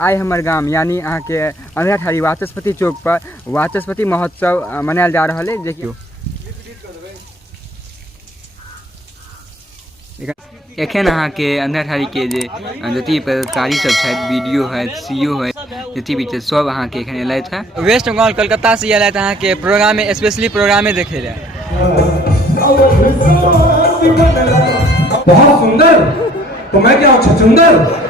आइ हमर गाम यानी अहाँ के अंधेराठाड़ी वाचस्पति चौक पर वाचस्पति महोत्सव मनायल जा रहा है। देखियो एखन अहाँ के अंधेराठाड़ी के जति पदाधिकारी सब है, बीडीओ है, सीईओ है, जति भी है सब अहाँ के एखन एलथि है। वेस्ट बंगाल कलकत्ता से एलथि अहाँ के प्रोग्राम में, स्पेशली प्रोग्राम में देखे रहे। बहुत सुंदर, तो मैं क्या छछुंदर।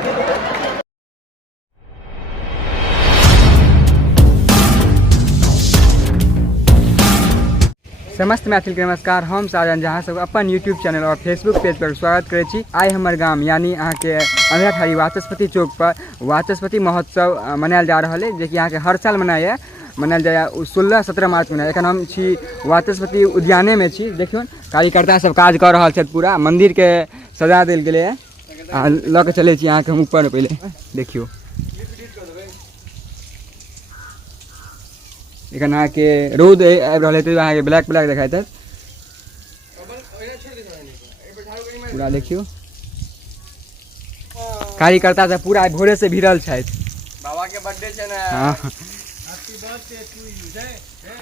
समस्त मैथिल के नमस्कार। हम साजन जहाँ सब अपन यूट्यूब चैनल और फेसबुक पेज पर स्वागत करे छी। आइ हमर गाम यानी अहाँ के अंधेराठाड़ी वाचस्पति चौक पर वाचस्पति महोत्सव मनायल जा रहा है, जो अहाँ के हर साल मनायल जाए 16-17 मार्च में। एखन हम छी वाचस्पति उद्याने में छी। देखियो कार्यकर्ता सब काज कर रहा है, पूरा मंदिर के सजा दिल गए है। ल के चले छी अहाँ के हम ऊपर पहले देखियो। एखन अहाँ के रौद आबि रहल है तो अहाँ के ब्लैक देखाइत है पूरा। देखियो कार्यकर्ता सब पूरा भोरे से भिड़ल छथि। बाबा के बर्थडे छै ने। हाँ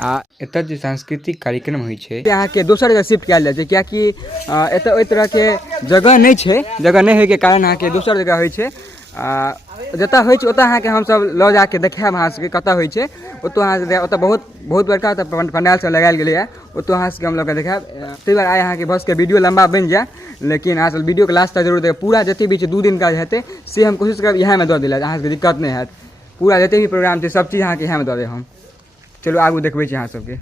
आ एतऽ जे सांस्कृतिक कार्यक्रम होइ छै अहाँ के दोसर जगह शिफ्ट कयल जाइ छै, कियाकि एतऽ ओहि तरह के जगह नहीं होय के कारण अहाँ के दोसर जगह होइ छै। जतऽ होइ छै ओतऽ अहाँ के हमसब लऽ जाके देखायब अहाँ सबके कतऽ होइ छै। ओतऽ अहाँ से ओतऽ बहुत बड़का ओतऽ पंडाल सब लगायल गेलै है, ओतऽ अहाँ सबके हम लऽ के देखायब। ताहि दुआरे आइ अहाँ के भऽ सके वीडियो लंबा बनि जाए, लेकिन अहाँ सब वीडियो के लास्ट तक जरूर देखब। पूरा जते भी छै 2 दिन का हेतै से हम कोशिश करब इएह में दऽ दिला, अहाँ सबके दिक्कत नहीं हैत। पूरा जते भी प्रोग्राम छै सब चीज अहाँ के इएह में दऽ देब हम। चलो आगू देखबै छी अहाँ सबके।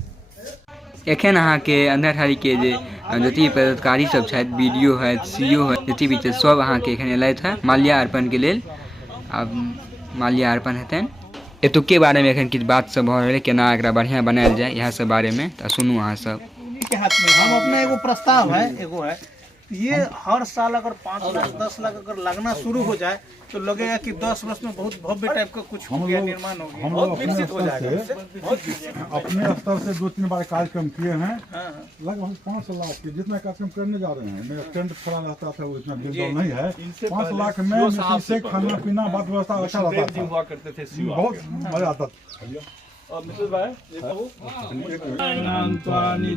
एखन अहाँ के अंधेराठाड़ी के जति पदाधिकारी सब छथि, बीडीओ है, सीईओ है, जति भी छै सब अहाँ के एखन एलथि है माल्यार्पण के लेल। आब माल्यार्पण हेतनि। एतुके बारे में एखन किछु बात सब भऽ रहल है, केना एकरा बढ़िया बनायल जाए, इएह सब बारे में तऽ सुनू अहाँ सब। के हाथ में हम अपना एगो प्रस्ताव है, एगो है ये हर साल अगर 5 लाख 10 लाख अगर लगना शुरू हो जाए तो लगेगा कि 10 वर्ष में बहुत भव्य टाइप का कुछ हो गया, निर्माण हो गया, बहुत विकसित हो जाएगा। अपने स्तर से 2-3 बार कार्यक्रम किए हैं, लगभग 5 लाख के जितना कार्यक्रम करने जा रहे हैं। मेरा टेंट थोड़ा रहता था, वो इतना बिल्डर नहीं है। 5 लाख में से खाना पीना बात व्यवस्था अच्छा रहता था, बहुत मजा आता था।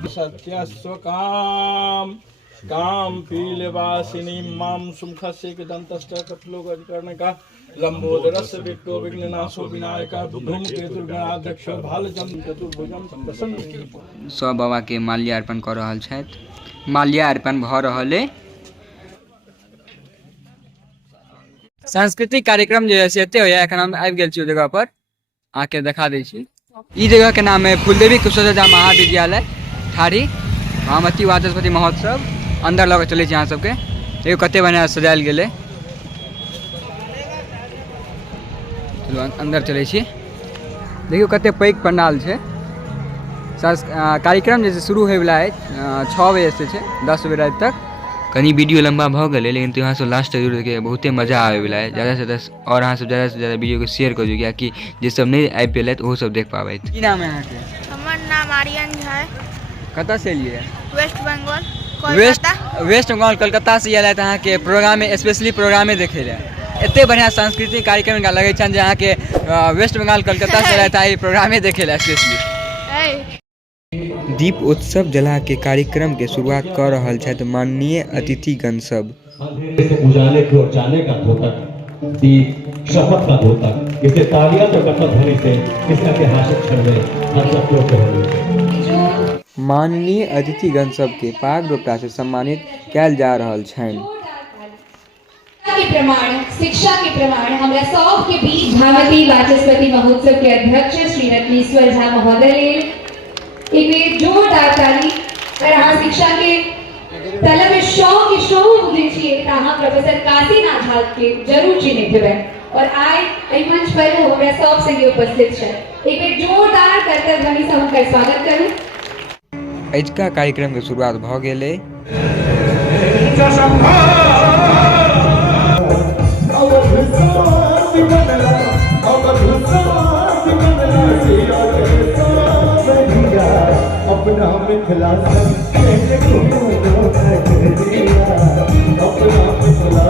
सत्य स्वकाम काम पीलवासिनी माम सुमुखस्य दंतश्च कपिलोगजकर्णका लंबोदरस्य विक्टो विघ्ननाशो विनायका धूमकेतुर्गणाध्यक्ष भालचंद्र चतुर्भुजम प्रसन्न। सब बाबा के माल्यार्पण कर रहल छथि, माल्यार्पण भऽ रहल है। सांस्कृतिक कार्यक्रम जे है से एते होइए। एखन हम आबि गेल छी ओ जगह पर, आके देखा दै छी। ई जगह के नाम है फूलदेवी कुशेश्वर महाविद्यालय ठाड़ी महामती वाचस्पति महोत्सव। अंदर लऽ के चले छी अहाँ सबके। एगो कते बढ़िया सजायल गेलै। चलो अंदर चले छी। देखियो कते पैघ पंडाल छै। कार्यक्रम जे शुरू होयवला है 6 बजे से छै 10 बजे राति तक। कनी वीडियो लंबा भऽ गेलै, लेकिन तो यहाँ से लास्ट तक जरूर देखिए, बहुते मजा आवे वाला है। ज़्यादा से ज़्यादा और अहाँ सब ज़्यादा से ज़्यादा वीडियो को शेयर कर दियो, कि जे सब नहीं आबि पेलै ओहो सब देख पाबै। की नाम है अहाँ के? हमर नाम आर्यन झा है। कतऽ से एलियै? वेस्ट बंगाल वेस्ट बंगाल कलकत्ता से एलथि अहाँ के प्रोग्राम में, स्पेशली प्रोग्राम में देखे रहे। एते बढ़िया सांस्कृतिक कार्यक्रम का लगे छन जे अहाँ के वेस्ट बंगाल कलकत्ता से एलथि आई प्रोग्राम में देखे स्पेशली। दीप उत्सव जला के कार्यक्रम के शुरुआत कर रहल छथि माननीय अतिथिगण सब। उजाले की ओर जाने का द्योतक, दीप शपथ का द्योतक, इसे तालियां तो कथक ध्वनि से इस ऐतिहासिक क्षण में हम सब लोग कहेंगे। माननीय अतिथिगण सब के पागडोपटा से सम्मानित कयल जा रहल छनि। के प्रमाण शिक्षा के प्रमाण हमरा सब के बीच भावती वाचस्पति महोत्सव के अध्यक्ष श्री रत्नेश्वर झा महोदय एक बेर जोरदार ताली। अगर अहाँ शिक्षा के तलब में शौक बुझे छियै तऽ अहाँ प्रोफेसर काशीनाथ झा के जरूर चिन्हैत हेबै, और आइ एहि मंच पर ओ हमरा सब संगे उपस्थित छथि। एक बेर जोरदार करतब ध्वनि से हुनकर स्वागत करू। अजुका कार्यक्रम के शुरुआत भऽ गेलै। अपना मिथिला अपना मिथिला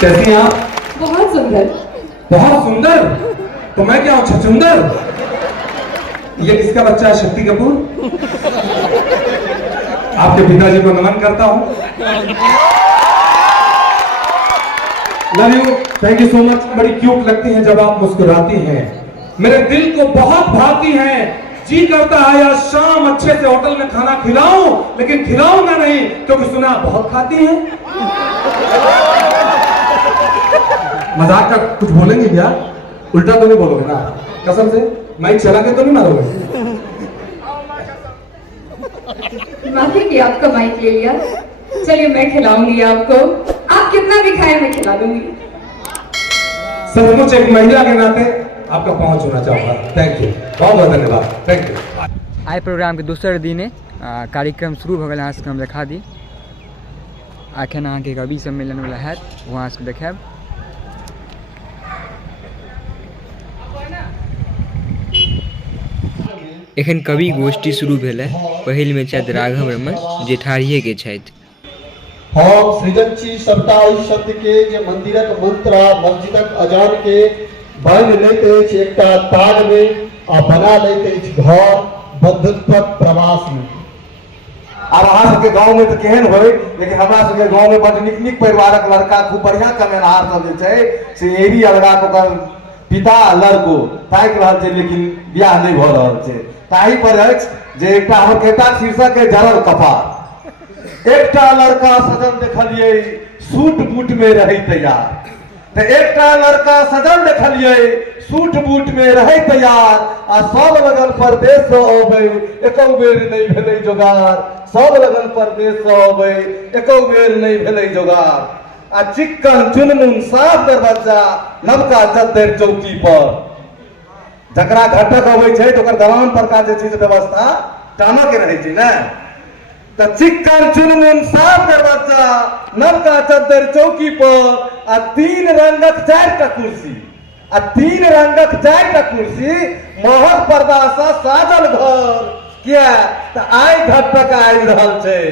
कैसी हैं आप? बहुत सुंदर। बहुत सुंदर। तो मैं क्या हूं, छछुंदर? ये किसका बच्चा है? शक्ति कपूर। आपके पिताजी को नमन करता हूं। Love you, thank you so much. बड़ी क्यूट लगती हैं जब आप मुस्कुराती हैं, मेरे दिल को बहुत भाती हैं। जी करता है आज शाम अच्छे से होटल में खाना खिलाऊं, लेकिन खिलाऊंगा नहीं क्योंकि सुना बहुत खाती हैं। मजाक का कुछ बोलेंगे क्या? उल्टा तो नहीं बोलोगे ना? कसम से माइक चला के तो नहीं मारोगे? माफी की आपका माइक ले लिया। चलिए मैं खिलाऊंगी आपको, आप कितना भी खाए मैं खिला दूंगी। सचमुच एक महिला के नाते आपका पहुंच होना चाहूंगा। थैंक यू, बहुत बहुत धन्यवाद। Thank you. आइ प्रोग्राम के दोसर दिने कार्यक्रम शुरू भऽ गेल, अहाँ सबके हम देखा दी। एखन अहाँके कवि सम्मेलन वाला हैत, वहाँ से देखायब। एखन कवि गोष्ठी शुरू भेल है। पहिल में छथि राघव रमन जे ठाढ़िए के छथि। हम सृजन छी सबटा एहि शब्द के जे मंदिरक मंत्र मस्जिदक अजान के बांधि लैत अछि एकटा ताग में आ बना लैत अछि घर बद्धत्वक प्रवास में। आब अहाँ सबके गाँव में तो केहन होय, लेकिन हमरा सबके गाँव में बड़ नीक नीक परिवारक लड़का खूब बढ़िया कमेनहार सब जे छै से एरी अलगा ओकर पिता लड़को ताकि रहल छै, लेकिन बियाह नहीं भऽ रहल छै। ताहि पर अछि जे एकटा हमर कविता शीर्षक है जरल कपार। एकटा लड़का सजल देखलिए सूट बूट में रही तैयार। तो एकटा लड़का सजल देखलिए सूट बूट में रहे तैयार, आ सब लगन परदेश से अबै एको बेर नहीं भेलै जोगार। सब लगन परदेश से अबै एको बेर नहीं भेलै जोगार। आ चिक्कन चुनमुन साफ दरवाजा नवका चद्दर चौकी पर। जकरा घटक अबै छै तो ओकर दलान पर का जे चीज व्यवस्था टाना के रहे छै ने, तो चिक्कन चुनमुन साफ दरवाजा नवका चद्दर चौकी पर आ तीन रंगक चारिटा कुर्सी। आ तीन रंगक चारिटा कुर्सी महक पर्दा से साजल घर। किया तो आइ घटक आबि रहल छै,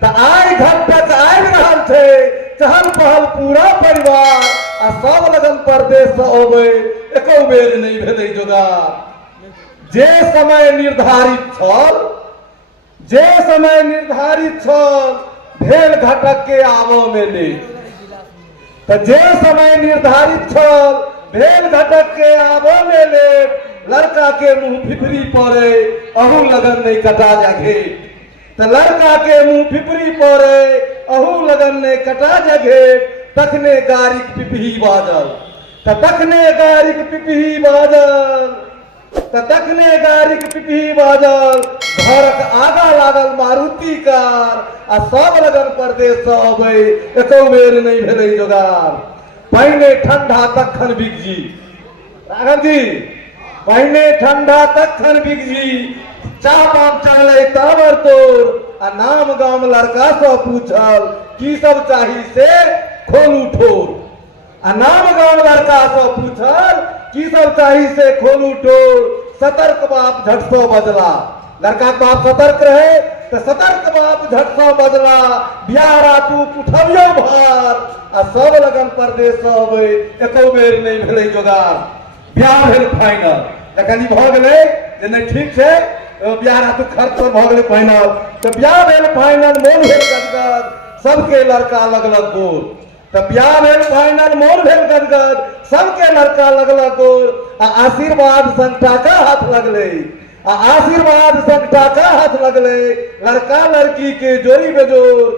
तो आइ घटक आबि रहल छै। चहल पहल पूरा परिवार आ सब लगन परदेश से अबै एको बेर नहीं भेलै जोगार। जे समय निर्धारित छल, जे समय निर्धारित छल भेल घटक के आबऽ में लेट। तो जे समय निर्धारित छल भेल घटक के आबऽ में लेट। लड़का के मुंह फिफरी पड़े अहू लगन नहीं कटा जा घेट। तो लड़का के मुंह फिफरी पड़े अहू लगन नहीं कटा जा घेट। तखने गारिक पिपही बाजल, तो तखने गारिक पिपही बाजल, तो तखने गारिक पिपही बाजल। घरक आगा लागल मारुति कार आ सब लगन परदेश से अबै एको बेर नहीं भेलै जोगार। पहिने ठंडा तखन बिगजी राघव जी, पहिने ठंडा तखन बिगजी। चाह पान चललै ताबर तोर आ नाम गाम लड़का से पूछल की सब चाही से खोलू ठोर। आ नाम गाम लड़का से पूछल की सब चाही से खोलू ठोर। सतर्क बाप झट से बजला, लड़का के बाप सतर्क रहे तो सतर्क बाप झट से बजला। बियाह रातू उठबियो भार आ सब लगन परदेश से अबै एको बेर नहीं भेलै जोगार। बियाह भेल फाइनल, जखन ई भऽ गेलै जे नहीं ठीक छै बियाह रातू खर्च भऽ गेलै फाइनल। तो बियाह भेल फाइनल, मोन भेल गदगद, सबके लड़का लगलक गोर। तो बियाह भेल फाइनल, मोन भेल गदगद, सबके लड़का लगलक गोर। आ आशीर्वाद संग टाका हाथ लगलै, आ आशीर्वाद संग टाका हाथ लगलै। लड़का लड़की के जोड़ी बेजोड़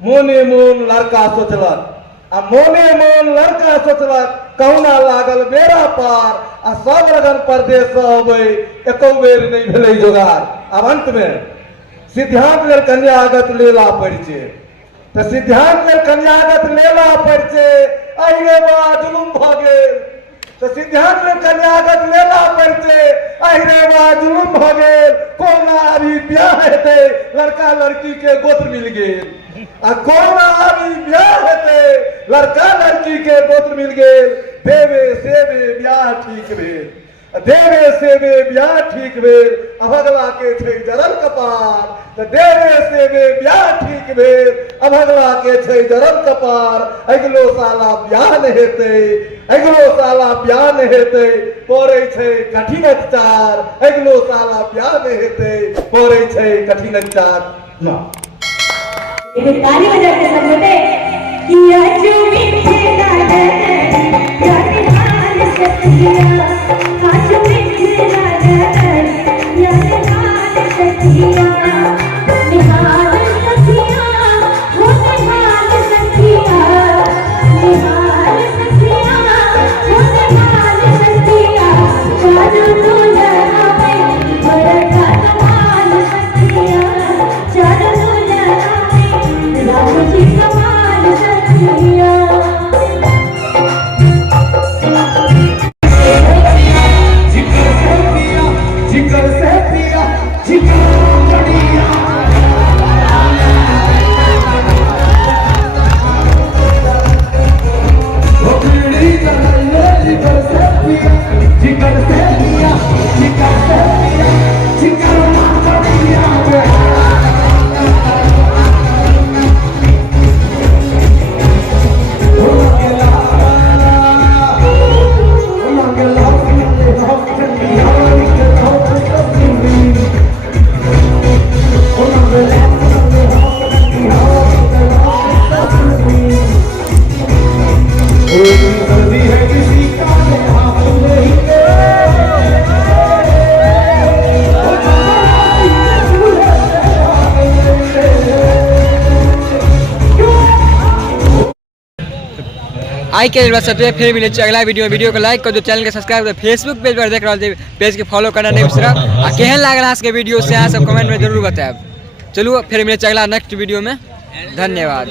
मोने मोन लड़का सोचलक, आ मोने मोन लड़का सोचलक कहुना लागल बेड़ा पार। आ सब लगन परदेश से अबै एको बेर नहीं भेलै जोगार। अब अंत में सिद्धांत लेल कन्यागत लेला परिचय। तो सिद्धांत लेल कन्यागत लेला परिचय अहिरे बा जुलुम भऽ गेल। तो सिद्धांत लेल कन्यागत लेला परिचय अहिरे बा जुलुम भऽ गेल। कोना अभी ब्याह हेतै लड़का लड़की के गोत्र मिल गेल। आ कोना अभी ब्याह हेतै लड़का लड़की के गोत्र मिल गेल। देवे सेवे ब्याह ठीक भेल, देवे सेवे ब्याह ठीक भेल। अभगला के छै जरल कपार, तो देवे सेवे ब्याह ठीक भेल। अब अगला के छै जरम कपार अगलो साला ब्याह न हेतै अगलो साला ब्याह न हेतै पड़ै छै कठिन चार अगलो साला ब्याह न हेतै पड़ै छै कठिन चार ला ताली बजा के सब बोले कि आज मीठे लाडे याद हाल सखिया आज मीठे लाडे याद हाल सखिया निहाल सखिया हो निहाल सखिया निहाल सखिया हो निहाल सखिया जादू तो जरा पे बड़ा कमाल सखिया जादू तो जरा पे राम जी कमाल सखिया जिगर से पिया जिगर बढ़िया वो बीड़ी जलाइए जिगर से पिया जिगर से पिया जिगर से पिया जिगर बढ़िया आई के बस सब फिर मिले अगला वीडियो को लाइक कर दो, चैनल के सब्सक्राइब कर दो, फेसबुक पेज पर देख रहे हो पेज के फॉलो करना नहीं बिसरा। आ केहन लागल के वीडियो से सब कमेंट में जरूर बताएब। चलू फिर मिले अगला नेक्स्ट वीडियो में, धन्यवाद।